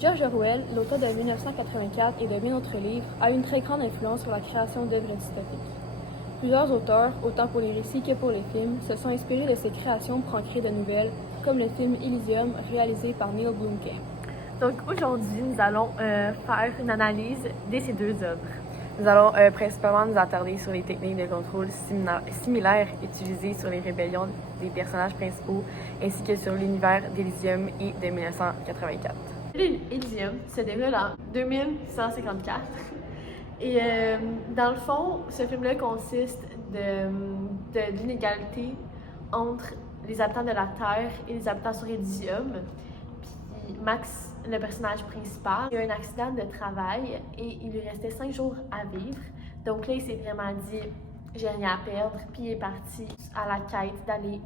George Orwell, l'auteur de 1984 et de bien d'autres livres, a eu une très grande influence sur la création d'œuvres dystopiques. Plusieurs auteurs, autant pour les récits que pour les films, se sont inspirés de ses créations pour en créer de nouvelles, comme le film Elysium réalisé par Neil Blomkamp. Donc aujourd'hui, nous allons faire une analyse de ces deux œuvres. Nous allons principalement nous attarder sur les techniques de contrôle similaires utilisées sur les rébellions des personnages principaux, ainsi que sur l'univers d'Elysium et de 1984. Elysium se déroule en 2154. Et dans le fond, ce film-là consiste de l'inégalité entre les habitants de la Terre et les habitants sur Elysium. Puis Max, le personnage principal, il a eu un accident de travail et il lui restait 5 jours à vivre. Donc là, il s'est vraiment dit « j'ai rien à perdre », puis il est parti à la quête d'aller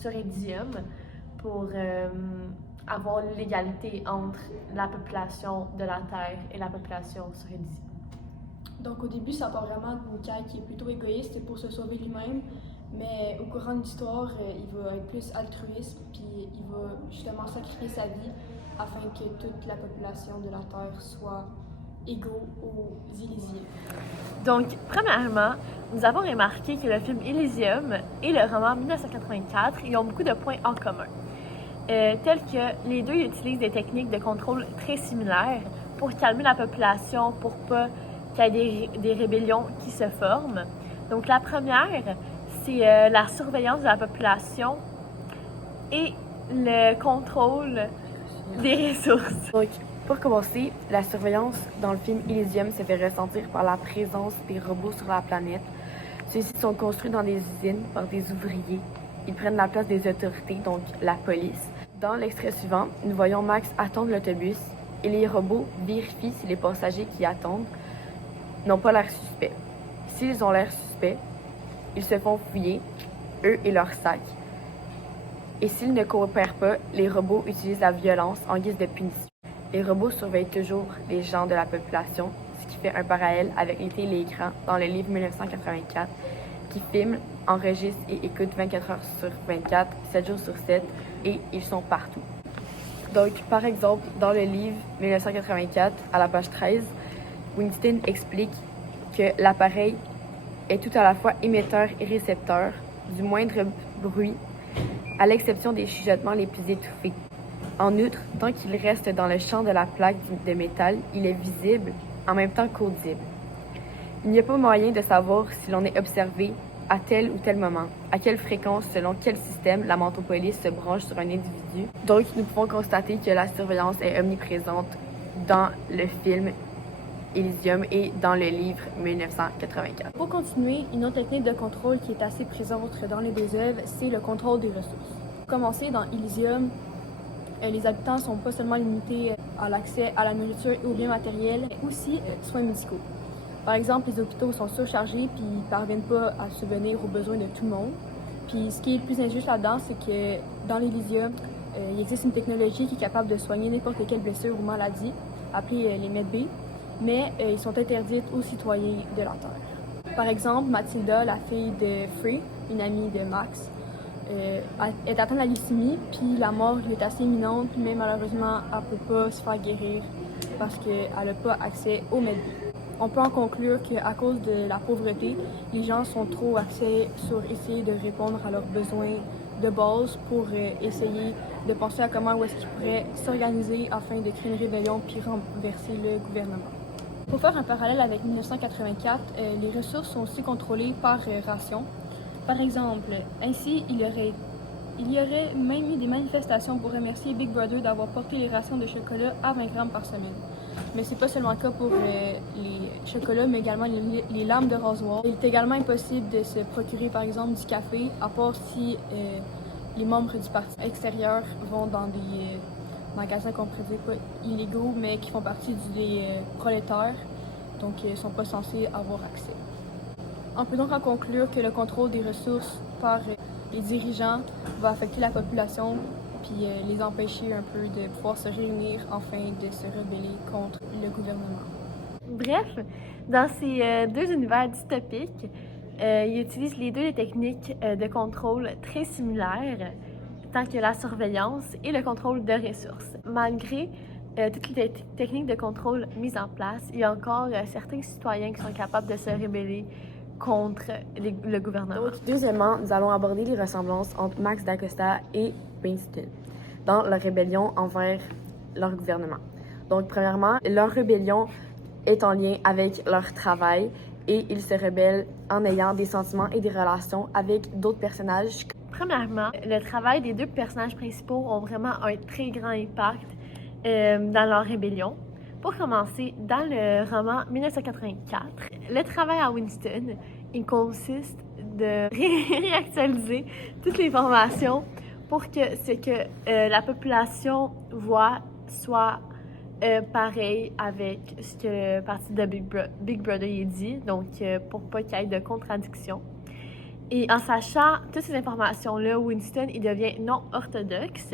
sur Elysium pour avoir l'égalité entre la population de la Terre et la population sur Elysium. Donc au début, ça part vraiment d'une quête qui est plutôt égoïste pour se sauver lui-même, mais au courant de l'histoire, il va être plus altruiste, puis il va justement sacrifier sa vie afin que toute la population de la Terre soit égaux aux Élysiens. Donc, premièrement, nous avons remarqué que le film Elysium et le roman 1984 ils ont beaucoup de points en commun, tels que les deux utilisent des techniques de contrôle très similaires pour calmer la population, pour pas qu'il y ait des rébellions qui se forment. Donc, la première, c'est la surveillance de la population et le contrôle des ressources. Donc, pour commencer, la surveillance dans le film Elysium se fait ressentir par la présence des robots sur la planète. Ceux-ci sont construits dans des usines par des ouvriers. Ils prennent la place des autorités, donc la police. Dans l'extrait suivant, nous voyons Max attendre l'autobus et les robots vérifient si les passagers qui attendent n'ont pas l'air suspects. S'ils ont l'air suspects, ils se font fouiller, eux et leurs sacs. Et s'ils ne coopèrent pas, les robots utilisent la violence en guise de punition. Les robots surveillent toujours les gens de la population, ce qui fait un parallèle avec les téléécrans dans le livre 1984, qui filment, enregistrent et écoutent 24 heures sur 24, 7 jours sur 7, et ils sont partout. Donc, par exemple, dans le livre 1984, à la page 13, Winston explique que l'appareil est tout à la fois émetteur et récepteur du moindre bruit, à l'exception des chuchotements les plus étouffés. En outre, tant qu'il reste dans le champ de la plaque de métal, il est visible, en même temps qu'audible. Il n'y a pas moyen de savoir si l'on est observé à tel ou tel moment, à quelle fréquence, selon quel système la mentopolice se branche sur un individu. Donc, nous pouvons constater que la surveillance est omniprésente dans le film Elysium et dans le livre 1984. Pour continuer, une autre technique de contrôle qui est assez présente dans les deux œuvres, c'est le contrôle des ressources. Pour commencer, dans Elysium, les habitants ne sont pas seulement limités à l'accès à la nourriture et aux biens matériels, mais aussi soins médicaux. Par exemple, les hôpitaux sont surchargés puis ils ne parviennent pas à subvenir aux besoins de tout le monde. Puis ce qui est le plus injuste là-dedans, c'est que dans l'Elysium, il existe une technologie qui est capable de soigner n'importe quelle blessure ou maladie, appelée les medbay, mais ils sont interdites aux citoyens de la Terre. Par exemple, Mathilda, la fille de Frey, une amie de Max, est atteinte de la leucémie, puis la mort lui est assez imminente, mais malheureusement, elle ne peut pas se faire guérir parce qu'elle n'a pas accès aux medbay. On peut en conclure qu'à cause de la pauvreté, les gens sont trop axés sur essayer de répondre à leurs besoins de base pour essayer de penser à comment est-ce qu'ils pourraient s'organiser afin de créer une rébellion puis renverser le gouvernement. Pour faire un parallèle avec 1984, les ressources sont aussi contrôlées par ration. Par exemple, ainsi, il y aurait même eu des manifestations pour remercier Big Brother d'avoir porté les rations de chocolat à 20 grammes par semaine. Mais c'est pas seulement le cas pour les chocolats, mais également les lames de rasoir. Il est également impossible de se procurer, par exemple, du café, à part si les membres du parti extérieur vont dans des magasins qu'on pourrait dire pas illégaux, mais qui font partie des prolétaires, donc ils ne sont pas censés avoir accès. On peut donc en conclure que le contrôle des ressources par les dirigeants va affecter la population puis les empêcher un peu de pouvoir se réunir afin de se rebeller contre le gouvernement. Bref, dans ces deux univers dystopiques, ils utilisent les deux des techniques de contrôle très similaires, tant que la surveillance et le contrôle de ressources. Malgré toutes les techniques de contrôle mises en place, il y a encore certains citoyens qui sont capables de se rebeller contre le gouvernement. Donc, deuxièmement, nous allons aborder les ressemblances entre Max d'Acosta et Winston dans leur rébellion envers leur gouvernement. Donc, premièrement, leur rébellion est en lien avec leur travail et ils se rebellent en ayant des sentiments et des relations avec d'autres personnages. Premièrement, le travail des deux personnages principaux ont vraiment un très grand impact dans leur rébellion. Pour commencer, dans le roman 1984, le travail à Winston, il consiste de réactualiser toutes les informations pour que ce que la population voit soit pareil avec ce que le parti de Big Brother y dit, donc pour pas qu'il y ait de contradiction. Et en sachant toutes ces informations-là, Winston, il devient non orthodoxe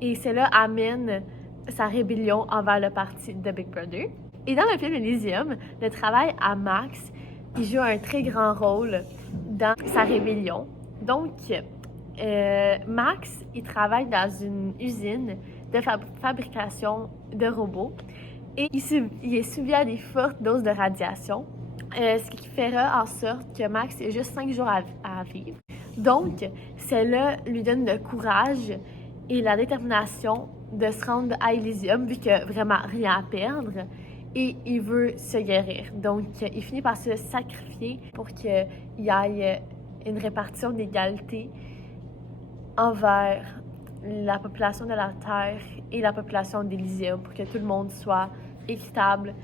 et cela amène sa rébellion envers le parti de Big Brother. Et dans le film Elysium, le travail à Max, il joue un très grand rôle dans sa rébellion. Donc, Max, il travaille dans une usine de fabrication de robots et il est soumis à des fortes doses de radiation, ce qui fera en sorte que Max ait juste 5 jours à vivre. Donc, cela lui donne le courage et la détermination de se rendre à Elysium, vu qu'il n'a vraiment rien à perdre, et il veut se guérir. Donc, il finit par se sacrifier pour qu'il y ait une répartition d'égalité envers la population de la Terre et la population d'Elysium, pour que tout le monde soit équitable,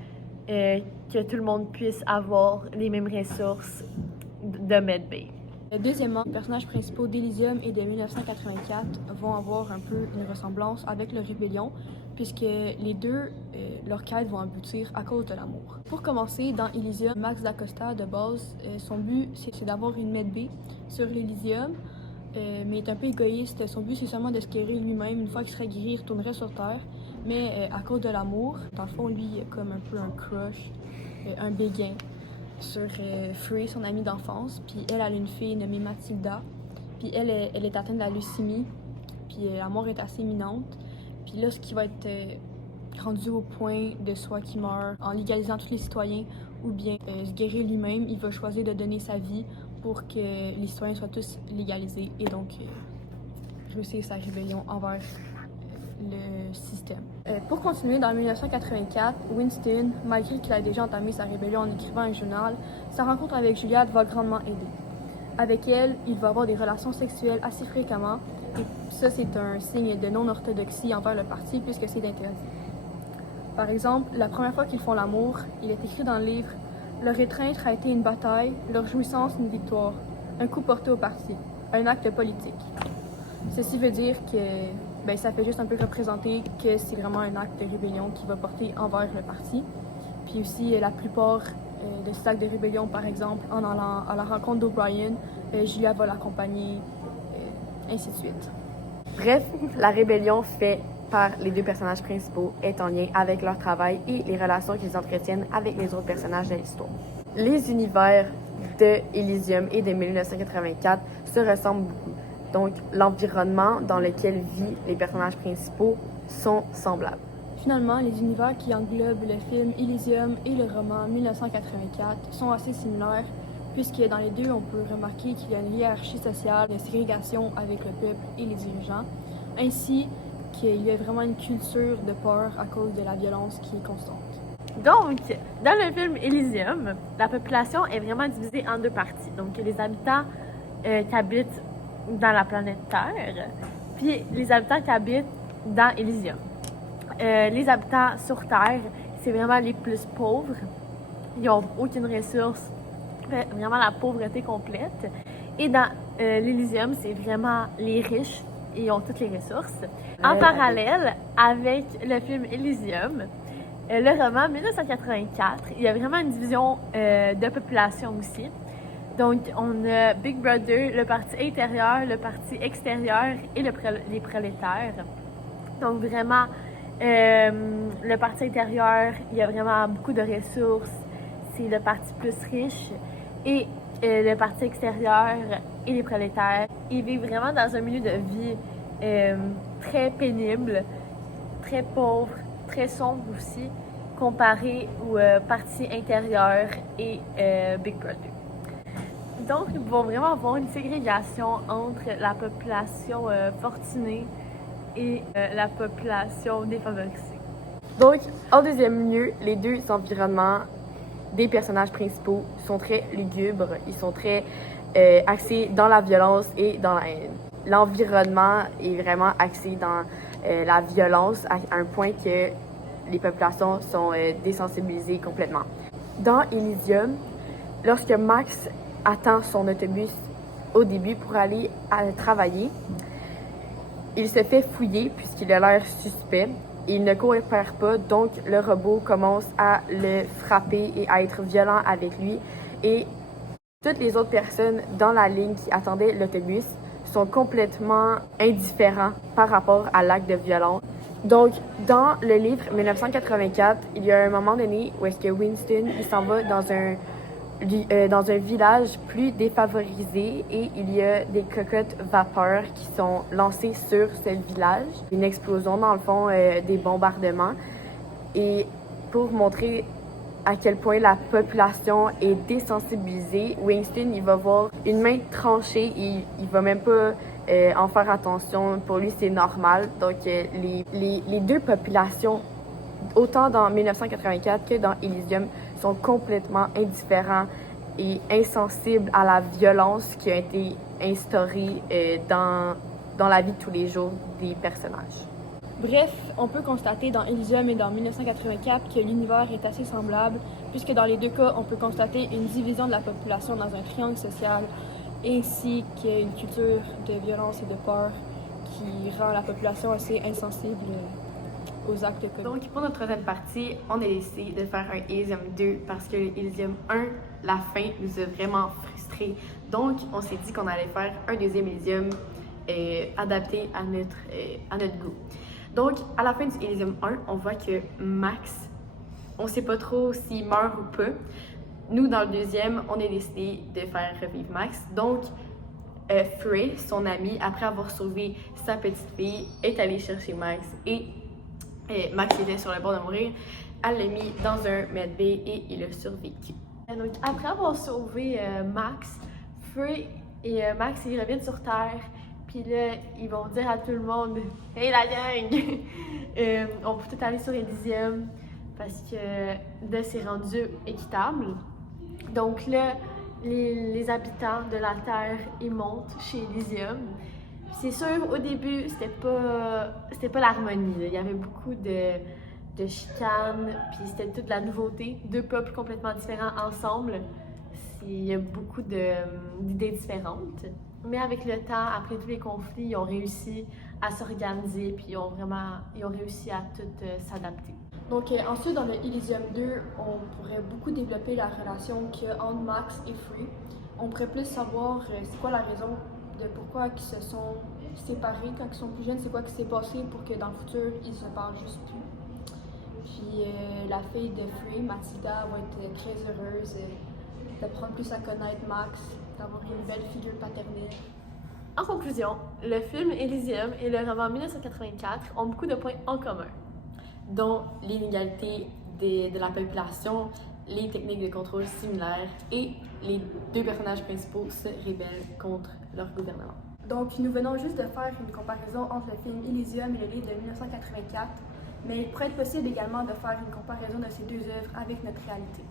que tout le monde puisse avoir les mêmes ressources de Medbay. Deuxièmement, les personnages principaux d'Elysium et de 1984 vont avoir un peu une ressemblance avec leur rébellion, puisque les deux, leurs quêtes vont aboutir à cause de l'amour. Pour commencer, dans Elysium, Max d'Acosta, de base, son but, c'est d'avoir une Medbay sur l'Elysium, mais est un peu égoïste. Son but, c'est seulement de se guérir lui-même. Une fois qu'il serait guéri, il retournerait sur Terre, mais à cause de l'amour, dans le fond, lui, il a comme un peu un crush, un béguin sur Frey, son amie d'enfance. Puis elle a une fille nommée Mathilda. Puis elle est atteinte de la leucémie. Puis la mort est assez imminente. Puis là, ce qui va être rendu au point de soit qu'il meurt en légalisant tous les citoyens ou bien se guérir lui-même, il va choisir de donner sa vie pour que les citoyens soient tous légalisés et donc réussir sa rébellion envers le système. Pour continuer, dans 1984, Winston, malgré qu'il a déjà entamé sa rébellion en écrivant un journal, sa rencontre avec Juliette va grandement aider. Avec elle, il va avoir des relations sexuelles assez fréquemment et ça, c'est un signe de non-orthodoxie envers le parti puisque c'est interdit. Par exemple, la première fois qu'ils font l'amour, il est écrit dans le livre « Leur étreinte a été une bataille, leur jouissance une victoire, un coup porté au parti, un acte politique. » Ceci veut dire que ça fait juste un peu représenter que c'est vraiment un acte de rébellion qui va porter envers le parti. Puis aussi, la plupart de ces actes de rébellion, par exemple, en allant à la rencontre d'O'Brien, Julia va l'accompagner, ainsi de suite. Bref, la rébellion faite par les deux personnages principaux est en lien avec leur travail et les relations qu'ils entretiennent avec les autres personnages de l'histoire. Les univers de Elysium et de 1984 se ressemblent beaucoup. Donc, l'environnement dans lequel vivent les personnages principaux sont semblables. Finalement, les univers qui englobent le film Elysium et le roman 1984 sont assez similaires, puisque dans les deux, on peut remarquer qu'il y a une hiérarchie sociale, une ségrégation avec le peuple et les dirigeants, ainsi qu'il y a vraiment une culture de peur à cause de la violence qui est constante. Donc, dans le film Elysium, la population est vraiment divisée en deux parties. Donc, les habitants qui habitent dans la planète Terre, puis les habitants qui habitent dans Elysium. Les habitants sur Terre, c'est vraiment les plus pauvres. Ils n'ont aucune ressource, vraiment la pauvreté complète. Et dans l'Elysium, c'est vraiment les riches, ils ont toutes les ressources. En parallèle avec le film Elysium, le roman 1984, il y a vraiment une division de population aussi. Donc, on a Big Brother, le parti intérieur, le parti extérieur et les prolétaires. Donc, vraiment, le parti intérieur, il y a vraiment beaucoup de ressources. C'est le parti plus riche. Et le parti extérieur et les prolétaires, ils vivent vraiment dans un milieu de vie très pénible, très pauvre, très sombre aussi, comparé aux parties intérieures et Big Brother. Donc, ils vont vraiment avoir une ségrégation entre la population fortunée et la population défavorisée. Donc, en deuxième lieu, les deux environnements des personnages principaux sont très lugubres. Ils sont très axés dans la violence et dans la haine. L'environnement est vraiment axé dans la violence à un point que les populations sont désensibilisées complètement. Dans Elysium, lorsque Max attend son autobus au début pour aller travailler, il se fait fouiller puisqu'il a l'air suspect. Il ne coopère pas, donc le robot commence à le frapper et à être violent avec lui. Et toutes les autres personnes dans la ligne qui attendaient l'autobus sont complètement indifférents par rapport à l'acte de violence. Donc, dans le livre 1984, il y a un moment donné où est-ce que Winston il s'en va dans un village plus défavorisé et il y a des cocottes vapeur qui sont lancées sur ce village. Une explosion, dans le fond, des bombardements. Et pour montrer à quel point la population est désensibilisée, Winston, il va voir une main tranchée et il va même pas en faire attention. Pour lui, c'est normal. Donc, les deux populations, autant dans 1984 que dans Elysium, sont complètement indifférents et insensibles à la violence qui a été instaurée dans la vie de tous les jours des personnages. Bref, on peut constater dans Elysium et dans 1984 que l'univers est assez semblable, puisque dans les deux cas, on peut constater une division de la population dans un triangle social, ainsi qu'une culture de violence et de peur qui rend la population assez insensible aux actes commis. Donc, pour notre troisième partie, on a décidé de faire un Elysium 2 parce que Elysium 1, la fin, nous a vraiment frustrés. Donc, on s'est dit qu'on allait faire un deuxième Elysium adapté à notre goût. Donc, à la fin du Elysium 1, on voit que Max, on sait pas trop s'il meurt ou pas. Nous, dans le deuxième, on a décidé de faire revivre Max. Donc, Frey, son ami, après avoir sauvé sa petite fille, est allé chercher Max et Max était sur le bord de mourir. Elle l'a mis dans un medbay et il a survécu. Donc, après avoir sauvé Max, Frey et Max, ils reviennent sur Terre. Puis là, ils vont dire à tout le monde « Hey la gang! On peut peut-être aller sur Elysium parce que là, c'est rendu équitable. » Donc là, les habitants de la Terre, ils montent chez Elysium. C'est sûr, au début, c'était pas l'harmonie. Il y avait beaucoup de chicanes, puis c'était toute la nouveauté. Deux peuples complètement différents ensemble. Il y a beaucoup d'idées différentes. Mais avec le temps, après tous les conflits, ils ont réussi à s'organiser, puis ils ont réussi à tout s'adapter. Donc ensuite, dans le Elysium 2, on pourrait beaucoup développer la relation qu'il y a entre Max et Frey. On pourrait plus savoir c'est quoi la raison de pourquoi ils se sont séparés quand ils sont plus jeunes, c'est quoi qui s'est passé pour que dans le futur, ils se parlent juste plus. Puis la fille de Frey, Mathilda, va être très heureuse d'apprendre plus à connaître Max, d'avoir une belle figure paternelle. En conclusion, le film Elysium et le roman 1984 ont beaucoup de points en commun, dont l'inégalité de la population, les techniques de contrôle similaires et les deux personnages principaux se rebellent contre leur gouvernement. Donc, nous venons juste de faire une comparaison entre le film Elysium et le livre de 1984, mais il pourrait être possible également de faire une comparaison de ces deux œuvres avec notre réalité.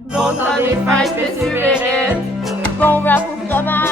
Bon temps des fêtes, monsieur Verrette! Bon rap au fromage!